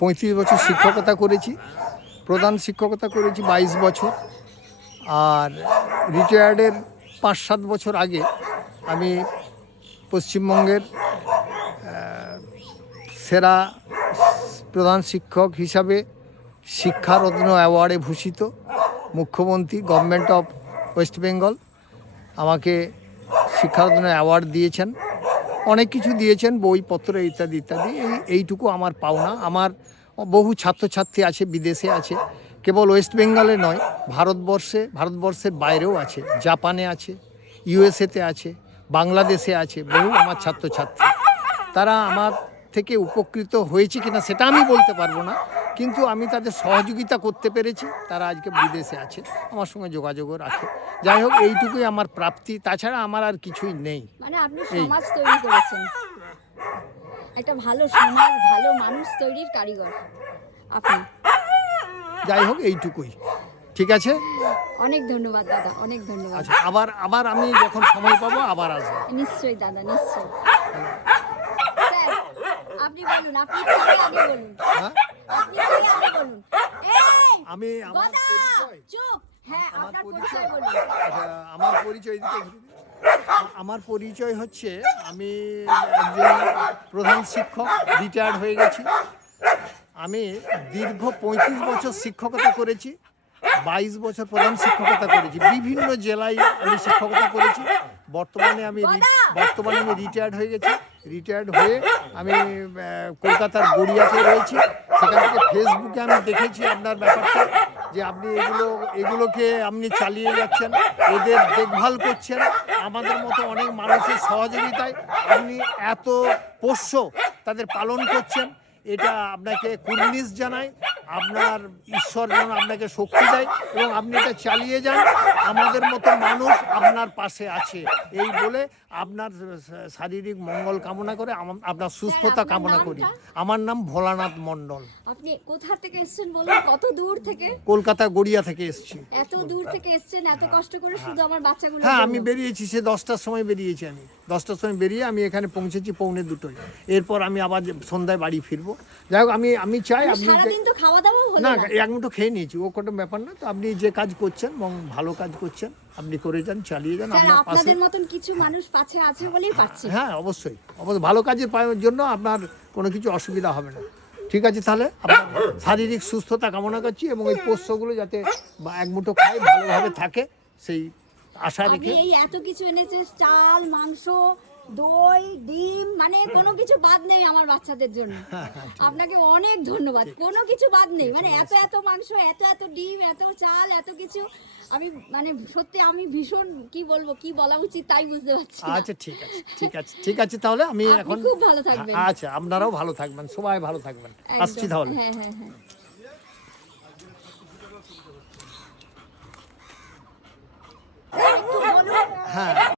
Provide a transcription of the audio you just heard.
35 বছর শিক্ষকতা করেছি, প্রধান শিক্ষকতা করেছি 22 বছর। আর রিটায়ার্ডের 5-7 বছর আগে আমি পশ্চিমবঙ্গের সেরা প্রধান শিক্ষক হিসাবে শিক্ষারত্ন অ্যাওয়ার্ডে ভূষিত। মুখ্যমন্ত্রী গভর্নমেন্ট অফ ওয়েস্ট বেঙ্গল আমাকে শিক্ষারত্ন অ্যাওয়ার্ড দিয়েছেন, অনেক কিছু দিয়েছেন, বইপত্র ইত্যাদি ইত্যাদি। এইটুকু আমার পাওনা। আমার বহু ছাত্রছাত্রী আছে, বিদেশে আছে, কেবল ওয়েস্ট বেঙ্গলে নয়, ভারতবর্ষের বাইরেও আছে, জাপানে আছে, ইউএসএতে আছে, বাংলাদেশে আছে বহু আমার ছাত্রছাত্রী। তারা আমার থেকে উপকৃত হয়েছে কিনা সেটা আমি বলতে পারবো না, কিন্তু আমি তাদের সহযোগিতা করতে পেরেছি। তারা আজকে বিদেশে আছে, আমার সঙ্গে যোগাযোগও রাখে। যাই হোক, এইটুকুই আমার প্রাপ্তি, তাছাড়া আমার আর কিছুই নেই। মানে আপনি সমাজ তৈরি করেছেন, একটা ভালো সমাজ, ভালো মানুষ তৈরির কারিগর আপনি। যাই হোক, এইটুকুই। ঠিক আছে, অনেক ধন্যবাদ দাদা, অনেক ধন্যবাদ। আচ্ছা, আবার আমি যখন সময় পাবো আবার আসবো। নিশ্চয়ই দাদা, নিশ্চয়ই। স্যার, আপনি বলুন, আপনি থেকে আগে বলুন। হ্যাঁ, আপনি থেকে আগে বলুন। এই আমি আমার দাদা, পরিচয় চুপ। হ্যাঁ, আমার আপনার পরিচয় পরিচয় বলুন। আচ্ছা, আমার পরিচয় দিতে আমার পরিচয় হচ্ছে, আমি একজন প্রধান শিক্ষক, রিটায়ার্ড হয়ে গেছি। আমি দীর্ঘ 35 বছর শিক্ষকতা করেছি, 22 বছর প্রধান শিক্ষকতা করেছি, বিভিন্ন জেলায় আমি শিক্ষকতা করেছি। বর্তমানে আমি রিটায়ার্ড হয়ে গেছি। রিটায়ার্ড হয়ে আমি কলকাতার গড়িয়াতে রয়েছি। সেখান থেকে ফেসবুকে আমি দেখেছি আপনার ব্যাপারটা, যে আপনি এগুলোকে আপনি চালিয়ে যাচ্ছেন, এদের দেখভাল করছেন, আমাদের মতো অনেক মানুষের সহযোগিতায় আপনি এত পোষ্য তাদের পালন করছেন। এটা আপনাকে কুর্নিশ জানাই। আপনার ঈশ্বর যেন আপনাকে শক্তি দেয় এবং আপনি এটা চালিয়ে যান। আমাদের মতো মানুষ আপনার পাশে আছে, এই বলে আপনার শারীরিক মঙ্গল কামনা করে আপনার সুস্থতা কামনা করি। আমার নাম ভোলানাথ মণ্ডল। আপনি কোথা থেকে এসেছেন বলুন? কত দূর থেকে? কলকাতা গড়িয়া থেকে এসেছি। এত দূর থেকে এসেছেন, এত কষ্ট করে শুধু আমার বাচ্চাগুলো? হ্যাঁ, আমি বেরিয়েছি, সে 10টার সময় বেরিয়েছি। আমি 10টার সময় বেরিয়ে আমি এখানে পৌঁছেছি 1:45। এরপর আমি আবার সন্ধ্যায় বাড়ি ফিরবো। যাই হোক, আমি চাই আপনি সারাদিন তো খাওয়া দাওয়া হলো না, না। এক মুঠো খেয়ে নিয়েছি, ও কোনো ব্যাপার না। তো আপনি যে কাজ করছেন এবং ভালো কাজ করছেন, আপনি করে যান, চালিয়ে যান। স্যার, আপনার পাশে, আপনাদের মতন কিছু মানুষ পাশে আছে বলেই পাচ্ছি। হ্যাঁ, অবশ্যই ভালো কাজের পাওয়ার জন্য আপনার কোনো কিছু অসুবিধা হবে না। ঠিক আছে, তাহলে আপনার শারীরিক সুস্থতা কামনা করছি এবং এই পোষ্যগুলো যাতে এক মুঠো খায়, ভালোভাবে থাকে, সেই আশা আপনি রেখে। এই এত কিছু এনেছেন, চাল, মাংস, দই, ডিম, মানে কোনো কিছু বাদ নেই আমার বাচ্চাদের জন্য। আপনাকে অনেক ধন্যবাদ। কোনো কিছু বাদ নেই, মানে এত মাংস, এত ডিম, এত চাল, এত কিছু। আমি মানে সত্যি আমি ভীষণ, কি বলবো, কি বলা উচিত তাই বুঝতে পারছি না। আচ্ছা, ঠিক আছে তাহলে আমি আপনি এখন খুব ভালো থাকবেন। আচ্ছা, আপনারাও ভালো থাকবেন, সবাই ভালো থাকবেন। আসছি একদম। তাহলে। হ্যাঁ।